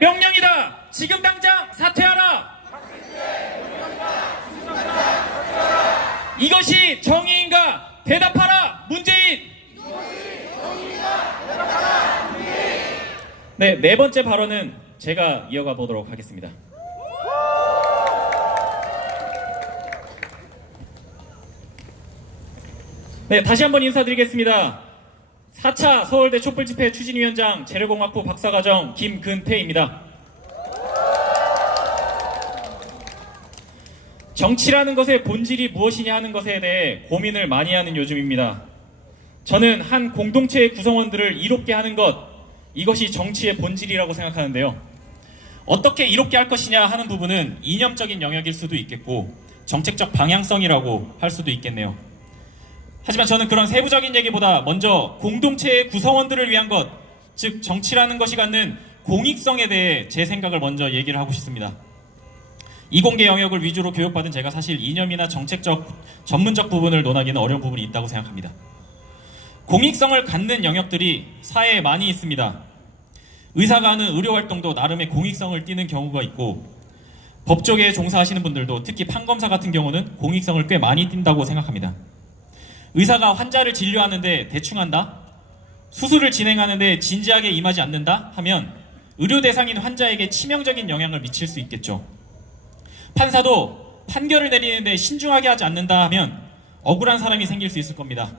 명령이다. 지금 당장 사퇴하라. 이것이 정의인가? 대답하라. 문재인. 네, 네 번째 발언은 제가 이어가 보도록 하겠습니다. 네, 다시 한번 인사드리겠습니다. 4차 서울대 촛불집회 추진위원장 재래공학부 박사과정 김근태입니다. 정치라는 것의 본질이 무엇이냐 하는 것에 대해 고민을 많이 하는 요즘입니다. 저는 한 공동체의 구성원들을 이롭게 하는 것, 이것이 정치의 본질이라고 생각하는데요. 어떻게 이롭게 할 것이냐 하는 부분은 이념적인 영역일 수도 있겠고 정책적 방향성이라고 할 수도 있겠네요. 하지만 저는 그런 세부적인 얘기보다 먼저 공동체의 구성원들을 위한 것, 즉 정치라는 것이 갖는 공익성에 대해 제 생각을 먼저 얘기를 하고 싶습니다. 이공계 영역을 위주로 교육받은 제가 사실 이념이나 정책적, 전문적 부분을 논하기는 어려운 부분이 있다고 생각합니다. 공익성을 갖는 영역들이 사회에 많이 있습니다. 의사가 하는 의료활동도 나름의 공익성을 띠는 경우가 있고 법조계에 종사하시는 분들도 특히 판검사 같은 경우는 공익성을 꽤 많이 띈다고 생각합니다. 의사가 환자를 진료하는데 대충 한다? 수술을 진행하는데 진지하게 임하지 않는다? 하면 의료 대상인 환자에게 치명적인 영향을 미칠 수 있겠죠. 판사도 판결을 내리는데 신중하게 하지 않는다 하면 억울한 사람이 생길 수 있을 겁니다.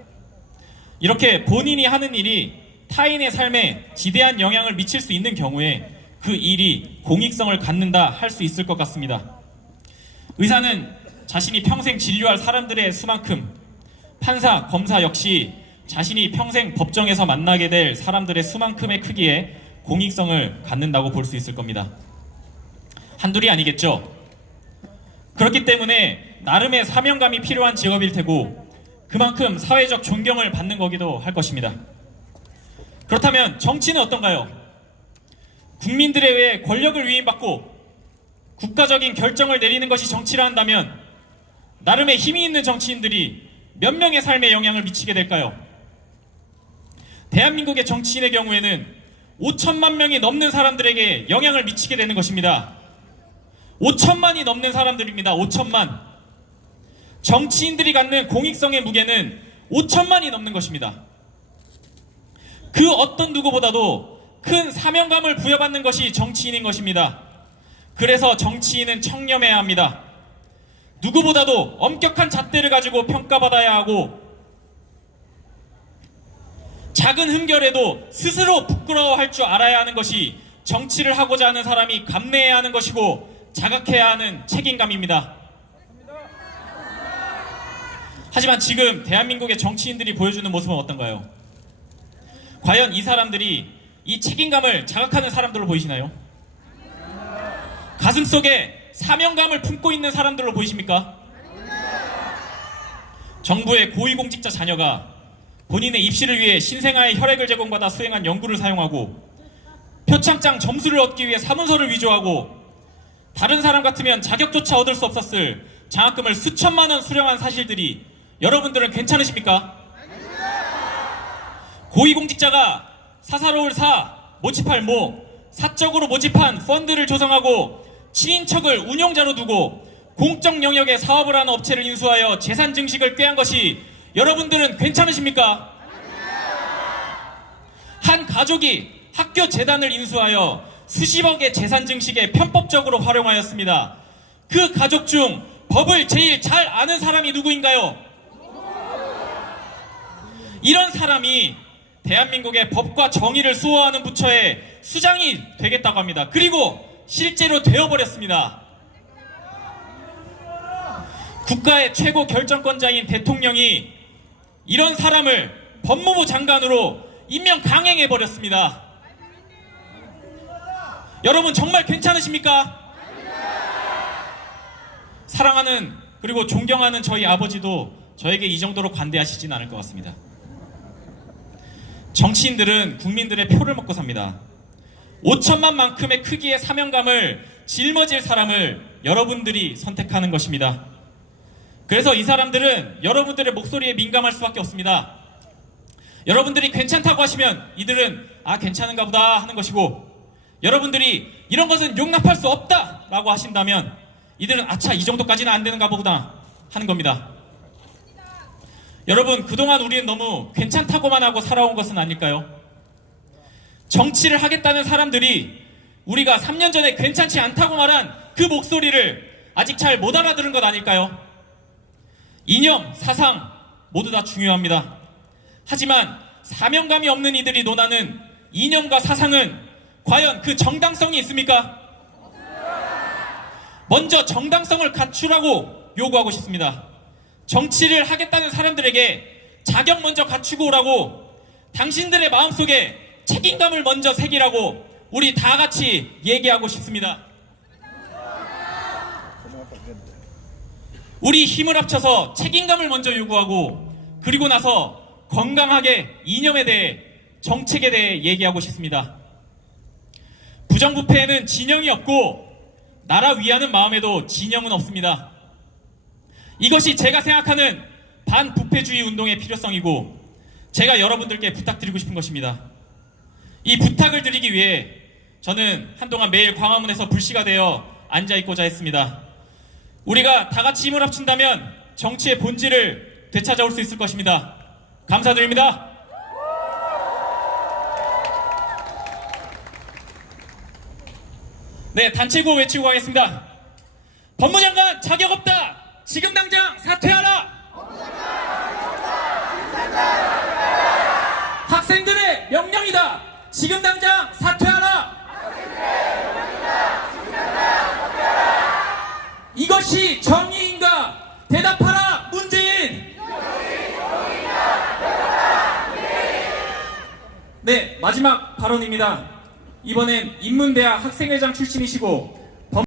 이렇게 본인이 하는 일이 타인의 삶에 지대한 영향을 미칠 수 있는 경우에 그 일이 공익성을 갖는다 할 수 있을 것 같습니다. 의사는 자신이 평생 진료할 사람들의 수만큼 판사, 검사 역시 자신이 평생 법정에서 만나게 될 사람들의 수만큼의 크기에 공익성을 갖는다고 볼 수 있을 겁니다. 한둘이 아니겠죠. 그렇기 때문에 나름의 사명감이 필요한 직업일 테고 그만큼 사회적 존경을 받는 거기도 할 것입니다. 그렇다면 정치는 어떤가요? 국민들에 의해 권력을 위임받고 국가적인 결정을 내리는 것이 정치라 한다면 나름의 힘이 있는 정치인들이 몇 명의 삶에 영향을 미치게 될까요? 대한민국의 정치인의 경우에는 5천만 명이 넘는 사람들에게 영향을 미치게 되는 것입니다. 5천만이 넘는 사람들입니다. 5천만. 정치인들이 갖는 공익성의 무게는 5천만이 넘는 것입니다. 그 어떤 누구보다도 큰 사명감을 부여받는 것이 정치인인 것입니다. 그래서 정치인은 청렴해야 합니다. 누구보다도 엄격한 잣대를 가지고 평가받아야 하고 작은 흠결에도 스스로 부끄러워할 줄 알아야 하는 것이 정치를 하고자 하는 사람이 감내해야 하는 것이고 자각해야 하는 책임감입니다. 하지만 지금 대한민국의 정치인들이 보여주는 모습은 어떤가요? 과연 이 사람들이 이 책임감을 자각하는 사람들로 보이시나요? 가슴속에 사명감을 품고 있는 사람들로 보이십니까? 정부의 고위공직자 자녀가 본인의 입시를 위해 신생아의 혈액을 제공받아 수행한 연구를 사용하고 표창장 점수를 얻기 위해 사문서를 위조하고 다른 사람 같으면 자격조차 얻을 수 없었을 장학금을 수천만 원 수령한 사실들이 여러분들은 괜찮으십니까? 고위공직자가 사사로울 사, 모집할 모, 사적으로 모집한 펀드를 조성하고 친인척을 운용자로 두고 공적 영역에 사업을 하는 업체를 인수하여 재산 증식을 꾀한 것이 여러분들은 괜찮으십니까? 한 가족이 학교 재단을 인수하여 수십억의 재산 증식에 편법적으로 활용하였습니다. 그 가족 중 법을 제일 잘 아는 사람이 누구인가요? 이런 사람이 대한민국의 법과 정의를 수호하는 부처의 수장이 되겠다고 합니다. 그리고 실제로 되어버렸습니다. 국가의 최고 결정권자인 대통령이 이런 사람을 법무부 장관으로 임명 강행해버렸습니다. 여러분 정말 괜찮으십니까? 사랑하는 그리고 존경하는 저희 아버지도 저에게 이 정도로 관대하시진 않을 것 같습니다. 정치인들은 국민들의 표를 먹고 삽니다. 5천만만큼의 크기의 사명감을 짊어질 사람을 여러분들이 선택하는 것입니다. 그래서 이 사람들은 여러분들의 목소리에 민감할 수밖에 없습니다. 여러분들이 괜찮다고 하시면 이들은 괜찮은가 보다 하는 것이고 여러분들이 이런 것은 용납할 수 없다라고 하신다면 이들은 아차, 이 정도까지는 안 되는가 보구나 하는 겁니다. 여러분, 그동안 우리는 너무 괜찮다고만 하고 살아온 것은 아닐까요? 정치를 하겠다는 사람들이 우리가 3년 전에 괜찮지 않다고 말한 그 목소리를 아직 잘 못 알아들은 것 아닐까요? 이념, 사상 모두 다 중요합니다. 하지만 사명감이 없는 이들이 논하는 이념과 사상은 과연 그 정당성이 있습니까? 먼저 정당성을 갖추라고 요구하고 싶습니다. 정치를 하겠다는 사람들에게 자격 먼저 갖추고 오라고, 당신들의 마음속에 책임감을 먼저 새기라고 우리 다 같이 얘기하고 싶습니다. 우리 힘을 합쳐서 책임감을 먼저 요구하고, 그리고 나서 건강하게 이념에 대해, 정책에 대해 얘기하고 싶습니다. 부정부패에는 진영이 없고 나라 위하는 마음에도 진영은 없습니다. 이것이 제가 생각하는 반부패주의 운동의 필요성이고, 제가 여러분들께 부탁드리고 싶은 것입니다. 이 부탁을 드리기 위해 저는 한동안 매일 광화문에서 불씨가 되어 앉아있고자 했습니다. 우리가 다 같이 힘을 합친다면 정치의 본질을 되찾아올 수 있을 것입니다. 감사드립니다. 네, 단체구호 외치고 가겠습니다. 법무장관 자격 없다! 지금 당장 사퇴하라! 학생들의 명령이다! 지금 당장 사퇴하라! 이것이 정의인가? 대답하라, 문재인! 네, 마지막 발언입니다. 이번엔 인문대학 학생회장 출신이시고